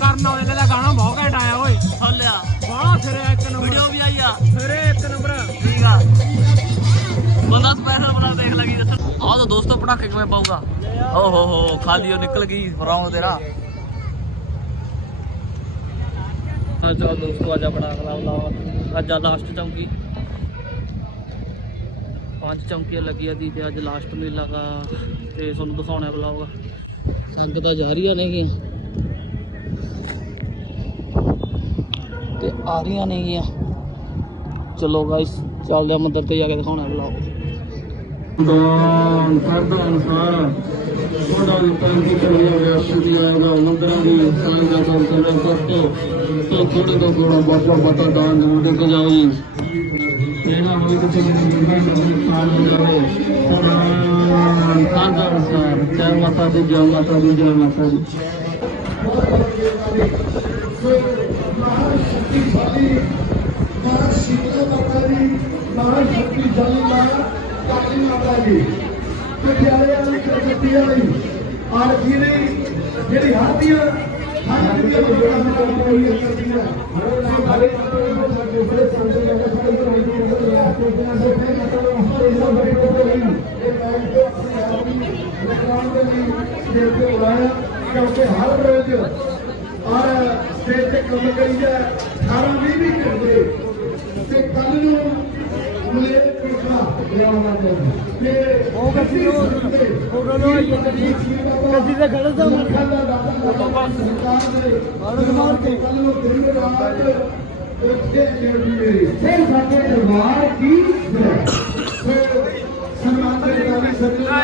ਕਰਨ ਵਾਲੇ ਦਾ ਗਾਣਾ ਬਹੁਤ ਘੈਂਟ ਆਇਆ ਓਏ। ਥੋਲਿਆ ਬਾਹਲਾ ਸਿਰੇ ਇੱਕ ਨੰਬਰ। ਵੀਡੀਓ ਵੀ ਆਈ ਆ। ਸਿਰੇ ਇੱਕ ਨੰਬਰ। ਠੀਕ ਆ। ਬੰਦਾ ਸਪੈਸ਼ਲ ਬਣਾ ਦੇਖ ਲਗੀ ਦੱਸਣ ਆਹ ਤਾਂ ਦੋਸਤੋ ਪਟਾਕੇ ਕਿਵੇਂ ਪਾਊਗਾ। ਓ ਹੋ ਹੋ ਖਾਲੀ ਉਹ ਨਿਕਲ ਗਈ ਰੌਂਗ ਤੇਰਾ। ਆ ਚਲੋ ਦੋਸਤੋ ਅੱਜ ਆਪਣਾ ਅਗਲਾ ਵਲੌਗ ਅੱਜ ਆ ਲਾਸਟ ਚੌਂਕੀ। ਪੰਜ ਚੌਂਕੀਆਂ ਲੱਗੀਆਂ ਦੀ ਤੇ ਅੱਜ ਲਾਸਟ ਮੇਲਾ ਦਾ ਤੇ ਤੁਹਾਨੂੰ ਦਿਖਾਉਣਾ ਵਲੌਗ ਸੰਗਤਾਂ ਜਾ ਰਹੀਆਂ ਨੇਗੀਆਂ। ਆ ਰਹੀਆਂ ਨੇਗੀਆਂ। ਚਲੋ ਗਾਇਸ ਚੱਲਦੇ ਆ ਮੰਦਰ ਤੇ ਜਾ ਕੇ ਦਿਖਾਉਣਾ ਵਲੌਗ ਦਾਨ ਕਰਦਾ ਅਨਸਾਰ ਥੋੜਾ ਵੀ ਕਰੀ ਹੋਇਆ ਸੁਧੀਆਂ ਦਾ ਮੰਦਰਾਂ ਦੀ ਸਾਈਂ ਦਾ ਕੰਮ ਕਰਨਾ ਕਰਤੋ ਤੇ ਥੋੜੇ ਤੋਂ ਥੋੜਾ ਬਾਪਾ ਬਤਾ ਦਾਨ ਜ਼ਰੂਰ ਦੇ ਕੇ ਜਾਈ ਇਹਨਾਂ ਹੋਈ ਕਿਸੇ ਦੀ ਨਿਰਮਾਣ ਦਾ ਨੁਕਸਾਨ ਹੋ ਜਾਵੇ ਕਰਦਾ ਅਨਸਾਰ, ਜੈ ਮਾਤਾ ਦੀ, ਜੈ ਮਾਤਾ ਦੀ, ਜੈ ਮਾਤਾ ਦੀ। ਮਾਂ ਸ਼ੀਤਲਾ ਮਾਤਾ ਦੀ ਮਾਂ ਸ਼ਕਤੀ ਜਲੀ ਮਾਂ ਕਾਲੀ ਮਾਤਾ ਦੀ ਪਟਿਆਲੇ ਵਾਲੀ ਕਲਕੱਤੀ ਵਾਲੀ ਔਰ ਜਿਹੜੀ ਜਿਹੜੀ ਹੱਦੀਆਂ ਹੱਥ ਦੀਆਂ ਬੜੀਆਂ ਬੜੀਆਂ ਕਰਦੀਆਂ ਹਰੇ ਸਾਰੇ ਸਾਡੇ ਬੜੇ ਸੰਦੇ ਲੋਕ ਸਾਰੇ ਬਣਾਈ ਦੇ ਰਹੇ ਆ ਤੇ ਇਹਨਾਂ ਫਿਰ ਮਤਲਬ ਹਮਾਰੇ ਨਾਲ ਬੜੇ ਕੋਲ ਨਹੀਂ ਇਹ ਮੈਂ ਜੋ ਆਪਣੇ ਆਪ ਨੂੰ ਲਗਾਉਣ ਦੇ ਲਈ ਸਟੇਜ ਤੇ ਬੁਲਾਇਆ ਕਿਉਂਕਿ ਹਰ ਰੋਜ਼ ਕੰਮ ਕਰੀਦਾ 18 20 ਵੀ ਕਰਦੇ। ਤੇ ਕੱਲ ਨੂੰ ਮਲੇ ਕੋਠਾ ਲਿਆਉਣਾ ਤੇ ਉਹ ਗੱਡੀ ਉਹ ਗੱਡੀ ਗੱਡੀ ਦਾ ਗਲਤ ਦਾ ਮੱਖਾ ਦਾ ਦਾਦਾ ਸਰਕਾਰ ਦੇ ਮਾਰ ਮਾਰ ਕੇ ਕੱਲ ਨੂੰ ਦਿਨ ਰਾਤ ਉੱਥੇ ਜਿਹੜੀ ਫਿਰ ਸਾਡੇ ਦਰਬਾਰ ਕੀ ਸਨਮਾਨ ਦੇ ਨਾਲ ਸੱਜਣਾ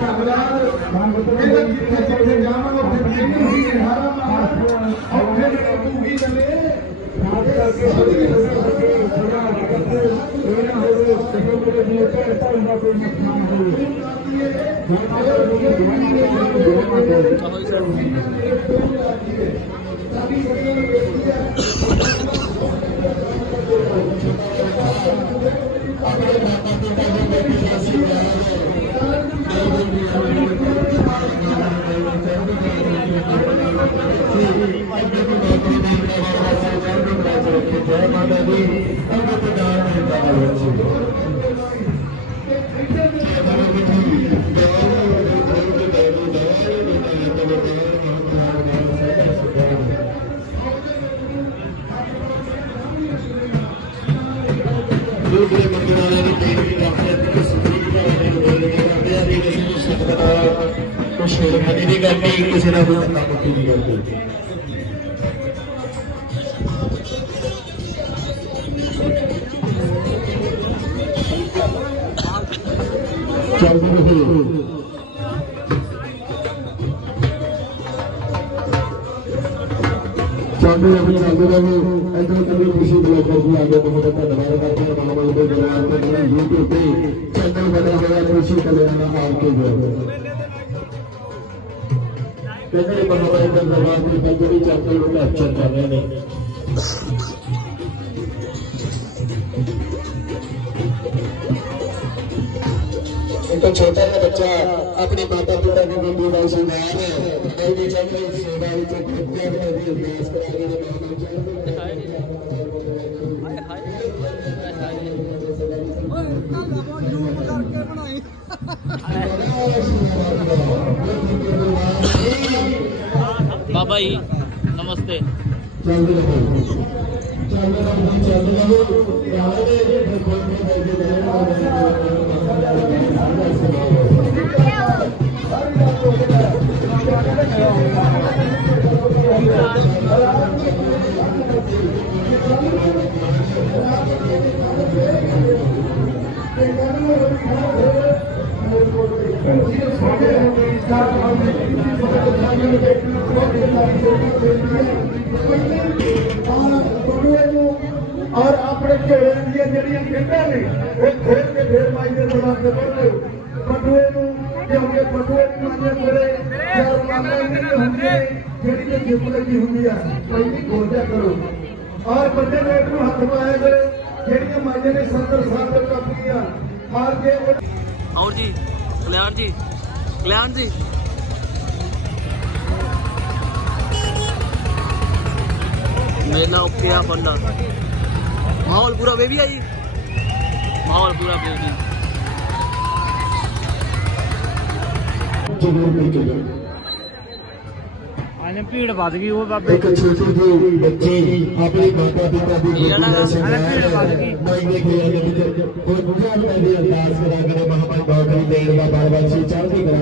ਭਗਵਾਨ ਇਹਦਾ ਜਿੱਥੇ ਜਿੱਥੇ ਜਾਵਾਂਗੇ ਉੱਥੇ ਜਿੰਨੀ ਹੀ ਹਾਰਾ ਮਾਰ ਉੱਥੇ ਤੂੰ ਹੀ ਜਲੇ ਰਾਤ ਕਰਕੇ ਸਭੀ ਸਭੀ ਸਦਾ ਕਰਦੇ ਇਹ ਨਾ ਹੋਵੇ ਸਭੋ ਕੋਲੇ ਦੀ ਤੇ ਤਾਂ ਨਾ ਕੋਈ ਨੁਕਸਾਨ ਹੋਵੇ ਦੂਸਰੇ ਮੰਦਰ ਵਾਲੇ ਨੂੰ ਬੇਨਤੀ ਕਰਦੇ ਆ ਕਿ ਸੁਖੀ ਦਾ ਬੇਨਤੀ ਕਰਦੇ ਆ ਕਿ ਕਿਸੇ ਨੂੰ ਸੰਗਤ ਦਾ ਕੁਛ ਸ਼ੇਰਖਾਨੀ ਨਹੀਂ ਕਰਨੀ ਕਿਸੇ ਦਾ ਕੋਈ ਧੱਕਾ ਮੁੱਕੀ ਨਹੀਂ ਕਰਨੀ ਚੱਲਦੀ ਰਹੀ ਚਾਹੁੰਦੇ ਆਪਣੀ ਸੰਗਤ ਨੂੰ ਇਧਰ ਕਦੀ ਖੁਸ਼ੀ ਬਲੌਗ ਕਰਦੀ ਆ ਗਿਆ ਬਹੁਤ ਧੰਨਵਾਦ ਕਰਦੇ ਹਾਂ ਬਾਬਾ ਦੇ ਦਰਬਾਰ ਤੇ ਜਿਹੜਾ YouTube ਤੇ ਚੈਨਲ ਬਣਾ ਹੋਇਆ ਖੁਸ਼ੀ ਕਲਿਆਣ ਦਾ ਆਪ ਕੇ ਜੋ ਕਹਿੰਦੇ ਬਾਬਾ ਦੇ ਦਰਬਾਰ ਦੀ ਬੰਦਰੀ ਚੱਕਰ ਨੂੰ ਕੈਪਚਰ ਰਹੇ ਨੇ ਇੱਕ ਛੋਟਾ ਜਿਹਾ ਬੱਚਾ ਆਪਣੇ ਮਾਤਾ ਪਿਤਾ ਦੀ ਬੰਦੀ ਦਾ ਸ਼ਿੰਗਾਰ ਹੈ। ਉਹ ਵੀ ਚੰਗੀ ਸੇਵਾ ਵਿੱਚ ਖੁੱਦੇ ਦੇ ਦੀ ਅਭਿਆਸ ਕਰਾ ਰਹੇ ਨੇ ਬਾਬਾ ਜੀ ਨਮਸਤੇ। ਚੱਲਦੇ ਰਹੋ। ਚੱਲਦੇ ਰਹੋ ਚੱਲਦੇ ਰਹੋ। ਯਾਦ ਹੈ ਇਹ ਭਗਵਾਨ ਦੇ ਦੇ ਦੇ ਔਰ ਆਪਣੇ ਝੋਲੇ ਦੀਆਂ ਜਿਹੜੀਆਂ ਗੰਢਾਂ ਨੇ ਉਹ ਖੋਲ ਕੇ ਫੇਰ ਮਾਈ ਦੇ ਦਰਬਾਰ ਤੇ ਪਟੂਏ ਨੂੰ ਮਾਨੇ ਨਹੀਂ ਹੁੰਦੇ ਜਿਹੜੀ ਜਿੱਪ ਲੱਗੀ ਹੁੰਦੀ ਆ ਪਹਿਲੀ ਖੋਲਿਆ ਕਰੋ। ਔਰ ਵੱਡੇ ਨੋਟ ਨੂੰ ਹੱਥ ਪਾਇਆ ਕਰੋ, ਜਿਹੜੀਆਂ ਮਾਈਆਂ ਨੇ 70 ਸਾਲ ਤੱਕ ਆਪਣੀਆਂ ਔਰ ਜੇ ਔਰ ਜੀ, ਕਲਿਆਣ ਜੀ ਕਲਿਆਣ ਜੀ। ਮੇਲਾ ਓਕੇ ਆ ਫੁੱਲ ਮਾਹੌਲ ਪੂਰਾ ਬੇਬੀ ਆ ਜੀ? ਮਾਹੌਲ ਪੂਰਾ ਬੇਬੀ ਜ਼ਰੂਰ ਮਿਲ ਕੇ ਜਾਓ ਆਨੇ ਭੀੜ ਵੱਧ ਗਈ ਉਹ ਬਾਬੇ। ਇੱਕ ਛੋਟੀ ਜਿਹੀ ਬੱਚੀ ਆਪਣੀ ਮਾਤਾ ਪਿਤਾ ਦੀ ਇਹ ਜਿਹੜਾ ਨਾ, ਭੀੜ ਵੱਧ ਗਈ। ਨਵੇਂ ਖੇਡਾਂ ਦੇ ਵਿੱਚ ਕੋਈ ਬੁਝਾ ਪੈਂਦੀ ਅਰਦਾਸ ਕਰਾ ਕਰੇ ਮਹਾਮਾਈ ਬਾਬਾ ਦੇਣ ਦਾ ਬਾਰ ਬਾਰ ਸੀ ਚੜ੍ਹਦੀ ਕਲਾ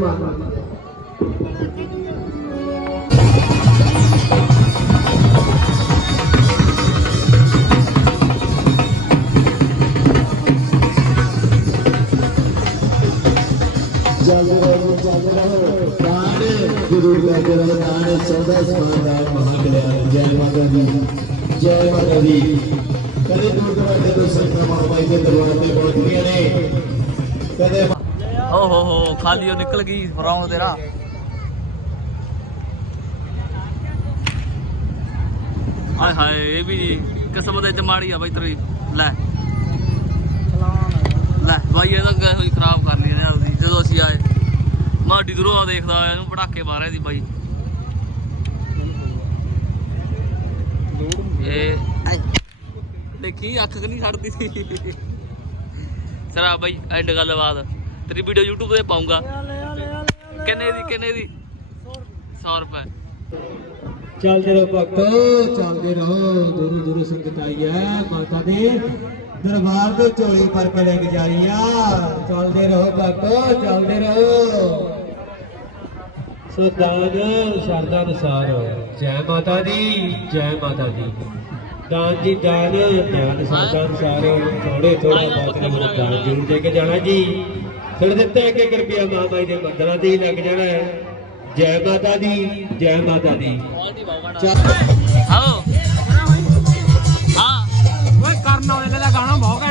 ਜੈ ਮਾਤਾ ਦੀ ਜਲਦ ਰਹੋ ਜਲਦ ਸਦਾ ਸਮਾਨ ਜੈ ਮਾਤਾ ਦੀ ਜੈ ਮਾਤਾ ਦੀ ਕਦੇ ਦੂਰ ਦਰਾਡੇ ਤੋਂ ਸੰਤਾਂ ਮਹਾਮਾਈ ਦੇ ਦਰਬਾਰ ਤੇ ਪਹੁੰਚਦੀਆਂ ਨੇ ਕਦੇ ਓ ਹੋ ਹੋ ਖਾਲੀ ਉਹ ਨਿਕਲ ਗਈ ਫਰਾਉਂ ਤੇਰਾ ਹਾਏ ਹਾਏ, ਇਹ ਵੀ ਕਿਸਮਤ ਵਿੱਚ ਮਾੜੀ ਆ ਬਾਈ ਤੇਰੀ। ਲੈ। ਲੈ, ਬਾਈ ਇਹ ਤਾਂ ਗਏ ਹੋਈ ਖਰਾਬ ਕਰ ਲਈ ਨੇ ਉਹਦੀ ਜਦੋਂ ਅਸੀਂ ਆਏ। ਮਾਡੀ ਦੂਰੋਂ ਆ ਦੇਖਦਾ ਹੋਇਆ ਇਹਨੂੰ ਪਟਾਕੇ ਮਾਰਿਆ ਸੀ ਬਾਈ। ਇਹ ਦੇਖੀ, ਅੱਖ ਕਿ ਨਹੀਂ ਛੱਡਦੀ? ਸੀ ਸਰਾ ਬਾਈ ਐਂਡ ਗੱਲਬਾਤ। ਤੇਰੀ ਵੀਡੀਓ YouTube ਤੇ ਪਾਉਂਗਾ। ਕਿੰਨੇ ਦੀ ਕਿੰਨੇ ਦੀ? 100 ਰੁਪਏ। ਚੱਲਦੇ ਰਹੋ ਭਗਤੋ ਚੱਲਦੇ ਰਹੋ। ਦੂਰ ਦੂਰ ਸੰਗਤ ਆਈ ਹੈ ਮਾਤਾ ਦੇ। ਦਰਬਾਰ ਤੋਂ ਝੋਲੀ ਭਰ ਕੇ ਲੈ ਕੇ ਜਾਈ ਆ। ਚੱਲਦੇ ਰਹੋ ਭਗਤੋ ਚੱਲਦੇ ਰਹੋ। ਸੋ ਦਾਨ ਸ਼ਰਧਾ ਅਨੁਸਾਰ ਜੈ ਮਾਤਾ ਦੀ ਜੈ ਮਾਤਾ ਦੀ। ਦਾਨ ਜੀ ਦਾਨ ਦਾਨ ਸ਼ਰਧਾ ਅਨੁਸਾਰ ਥੋੜੇ ਥੋੜਾ ਬਹੁਤ ਨਾਲ ਦਾਨ ਜ਼ਰੂਰ ਦੇ ਕੇ ਜਾਣਾ ਜੀ। ਫਿਰ ਦਿੱਤਾ ਇੱਕ ਇੱਕ ਰੁਪਿਆ ਮਾਂ ਦੇ ਮੰਦਰਾਂ ਤੇ ਹੀ ਲੱਗ ਜਾਣਾ ਹੈ। ਜੈ ਮਾਤਾ ਦੀ, ਜੈ ਮਾਤਾ ਦੀ। ਆਓ। ਹਾਂ। ਓਏ ਕਰਨ ਵਾਲੇ ਦਾ ਗਾਣਾ ਬਹੁਤ